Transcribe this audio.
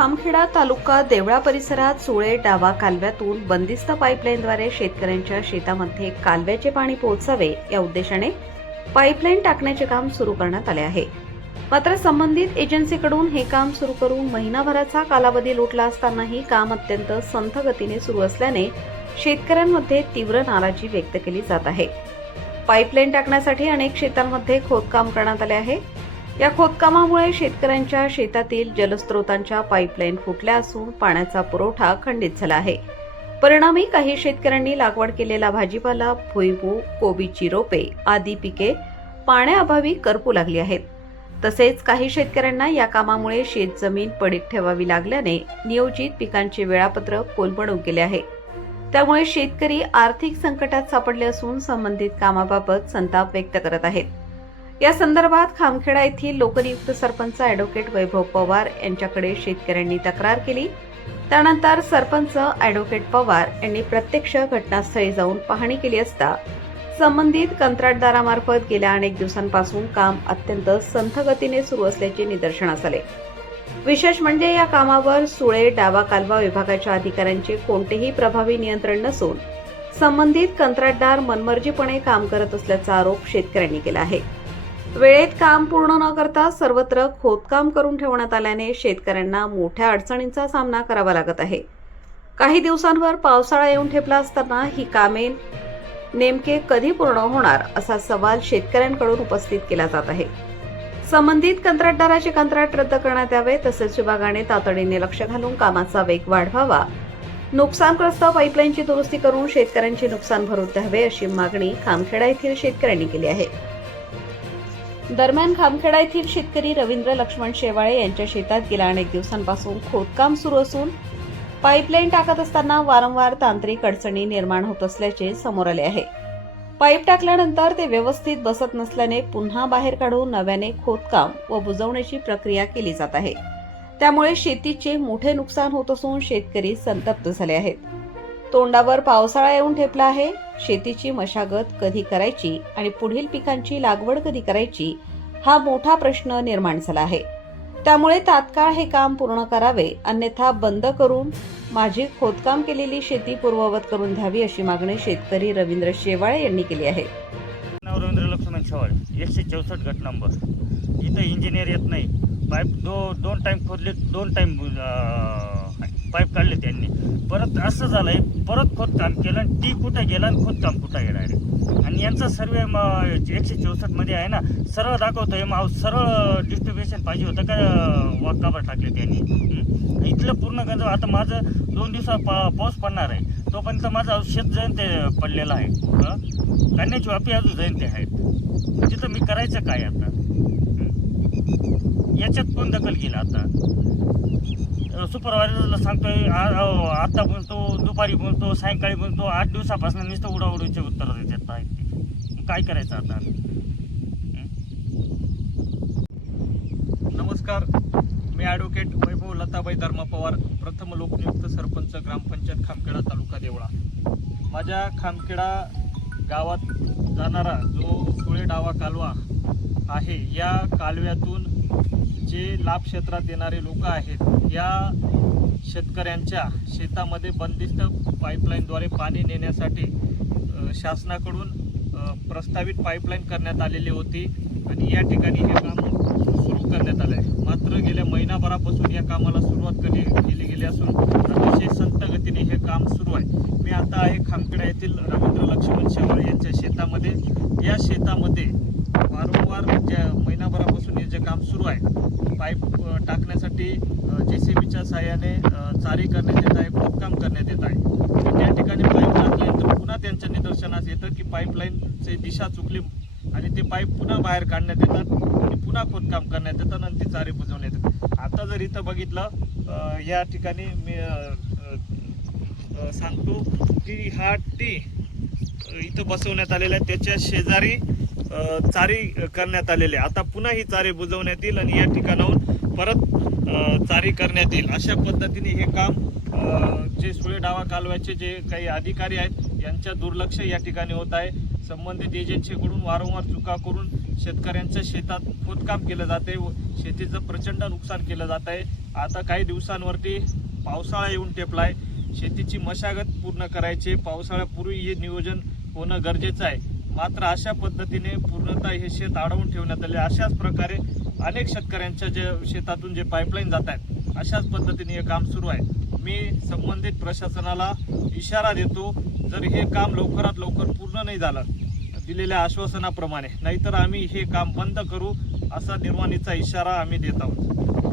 खामखेडा तालुका देवळा परिसरात सुळे डावा कालव्यातून बंदिस्त पाईपलाईनद्वारे शेतकऱ्यांच्या शेतामध्ये कालव्याचे पाणी पोहोचावे या उद्देशाने पाईपलाईन टाकण्याचे काम सुरू करण्यात आले आहे। मात्र संबंधित एजन्सीकडून हे काम सुरू करून महिनाभराचा कालावधी लोटला असतानाही काम अत्यंत संथ गतीने सुरू असल्याने शेतकऱ्यांमध्ये तीव्र नाराजी व्यक्त केली जात आहे। पाईपलाईन टाकण्यासाठी अनेक शेतांमध्ये खोदकाम करण्यात आले आहे। या खोदकामामुळे शेतकऱ्यांच्या शेतातील जलस्रोतांच्या पाईपलाईन फुटल्या असून पाण्याचा पुरवठा खंडित झाला आहे। परिणामी काही शेतकऱ्यांनी लागवड केलेला भाजीपाला, भुईमूग, कोबीची रोपे आदी पिके पाण्याअभावी करपू लागली आहेत। तसेच काही शेतकऱ्यांना या कामामुळे शेतजमीन पडीक ठेवावी लागल्याने नियोजित पिकांचे वेळापत्रक कोलमडून गेले आहे। त्यामुळे शेतकरी आर्थिक संकटात सापडले असून संबंधित कामाबाबत संताप व्यक्त करत आहेत। या संदर्भात खामखेडा येथील लोकनियुक्त सरपंच ॲडव्होकेट वैभव पवार यांच्याकडे शेतकऱ्यांनी तक्रार केली। त्यानंतर सरपंच ॲडव्होकेट पवार यांनी प्रत्यक्ष घटनास्थळी जाऊन पाहणी केली असता संबंधित कंत्राटदारामार्फत गेल्या अनेक दिवसांपासून काम अत्यंत संथ गतीने सुरू असल्याचे निदर्शनास आले। विशेष म्हणजे या कामावर सुळे डावा कालवा विभागाच्या अधिकाऱ्यांचे कोणतेही प्रभावी नियंत्रण नसून संबंधित कंत्राटदार मनमर्जीपणे काम करत असल्याचा आरोप शेतकऱ्यांनी केला आहे। वेळेत काम पूर्ण न करता सर्वत्र खोदकाम करून ठेवण्यात आल्याने शेतकऱ्यांना मोठ्या अडचणींचा सामना करावा लागत आहे। काही दिवसांवर पावसाळा येऊन ठेपला असताना ही कामे नेमके कधी पूर्ण होणार असा सवाल शेतकऱ्यांकडून उपस्थित केला जात आहे। संबंधित कंत्राटदाराचे कंत्राट रद्द करण्यात यावे तसेच विभागाने तातडीने लक्ष घालून कामाचा वेग वाढवावा। नुकसानग्रस्त पाईपलाईनची दुरुस्ती करून शेतकऱ्यांचे नुकसान भरून द्यावे अशी मागणी खामखेडा येथील शेतकऱ्यांनी केली आहे। दरम्यान खामखेडा येथील शेतकरी रवींद्र लक्ष्मण शेवाळे यांच्या शेतात गेल्या अनेक दिवसांपासून खोदकाम सुरू असून पाईपलाईन टाकत असताना वारंवार तांत्रिक अडचणी निर्माण होत असल्याचे समोर आले आहे। पाईप टाकल्यानंतर ते व्यवस्थित बसत नसल्याने पुन्हा बाहेर काढून नव्याने खोदकाम व बुजवण्याची प्रक्रिया केली जात आहे। त्यामुळे शेतीचे मोठे नुकसान होत असून शेतकरी संतप्त झाले आहेत। तोंडावर पावसाळा येऊन ठेपला आहे। शेतीची मशागत कधी करायची आणि पुढील पिकांची लागवड कधी करायची हा मोठा प्रश्न निर्माण झाला आहे। त्यामुळे तात्काळ हे काम पूर्ण करावे अन्यथा बंद करून माझी खोदकाम केलेली शेती पूर्ववत करून द्यावी अशी मागणी शेतकरी रवींद्र शेवाळे यांनी केली आहे। रवींद्र लक्ष्मण शेवाळे 164 गट नंबर। इथं इंजिनियर येत नाही। पाईप दोन टाइम खोदले, 2 टाइम पाईप काढले त्यांनी। परत असं झालंय, परत खोदकाम केलं आणि टी कुठं गेला आणि खोदकाम कुठं गेला डायरेक्ट। आणि यांचा सर्वे 164 मध्ये आहे ना, सरळ दाखवतोय। मग सरळ डिस्ट्रीब्युशन पाहिजे होतं का वाकावर टाकले त्यांनी। इथलं पूर्ण गंज आता माझं 2 दिवसा पाऊस पडणार आहे तोपर्यंत माझं शेत जाईन ते पडलेलं आहे। काढण्याची वापी अजून जाईन ते आहेत। तिथं मी करायचं काय आता? याच्यात कोण दखल केला आता? सुपरवायझरला सांगतोय, आता बोलतो, दुपारी बोलतो, सायंकाळी बोलतो। 8 दिवसापासून नुसतं उडाउडीचे उत्तर देत आहेत। काय करायचं आता? नमस्कार, मी ॲडव्होकेट वैभव लताबाई धर्मा पवार, प्रथम लोकनियुक्त सरपंच ग्रामपंचायत खामखेडा तालुका देवळा। माझ्या खामखेडा गावात जाणारा जो सुळे डावा कालवा आहे, या कालव्यातून जे लाभ क्षेत्रात येणारे लोक आहेत, या शेतकऱ्यांच्या शेतामध्ये बंदिस्त पाईपलाईनद्वारे पाणी नेण्यासाठी शासनाकडून प्रस्तावित पाईपलाईन करण्यात आलेली होती आणि या ठिकाणी हे काम सुरू करण्यात आलं आहे। मात्र गेल्या महिनाभरापासून या कामाला सुरुवात केली गेली असून अतिशय संथ गतीने हे काम सुरू आहे। मी आता आहे खामखेडा येथील रवींद्र लक्ष्मण शेवाळे यांच्या शेतामध्ये। या शेतामध्ये वारंवार ज्या महिनाभरापासून हे जे काम सुरू आहे, पाईप टाकण्यासाठी JCBच्या साहाय्याने चारी करण्यात येत आहे, खोदकाम करण्यात येत आहे। त्या ठिकाणी पाईप टाकल्यानंतर पुन्हा त्यांच्या निदर्शनास येतं की पाईपलाईनची दिशा चुकली आणि ते पाईप पुन्हा बाहेर काढण्यात येतात आणि पुन्हा खोदकाम करण्यात येतात आणि ती चारी बुजवण्यात येतात। आता जर इथं बघितलं, या ठिकाणी मी सांगतो की हा टी इथं बसवण्यात आलेला आहे, त्याच्या शेजारी चारी करण्यात आलेले। आता पुन्हा ही चारी बुजवण्यात येईल आणि या ठिकाणाहून परत चारी करण्यात येईल। अशा पद्धतीने हे काम जे सुळे डावा कालव्याचे जे काही अधिकारी आहेत यांच्या दुर्लक्ष या ठिकाणी होत आहे। संबंधित एजन्सीकडून वारंवार चुका करून शेतकऱ्यांच्या शेतात खोदकाम केलं जाते व शेतीचं प्रचंड नुकसान केलं जात आहे। आता काही दिवसांवरती पावसाळा येऊन टेपलाय, शेतीची मशागत पूर्ण करायचे, पावसाळ्यापूर्वी हे नियोजन होणं गरजेचं आहे. मात्र अशा पद्धतीने पूर्णतः हे शेत अडवून ठेवण्यात आले. अशाच प्रकारे अनेक शेतकऱ्यांच्या जे शेतातून जे पाईपलाईन जात आहेत अशाच पद्धतीने हे काम सुरू आहे. मी संबंधित प्रशासनाला इशारा देतो, जर हे काम लवकरात लवकर पूर्ण नाही झालं दिलेल्या आश्वासनाप्रमाणे, नाहीतर आम्ही हे काम बंद करू असा निर्वाणीचा इशारा आम्ही देत आहोत.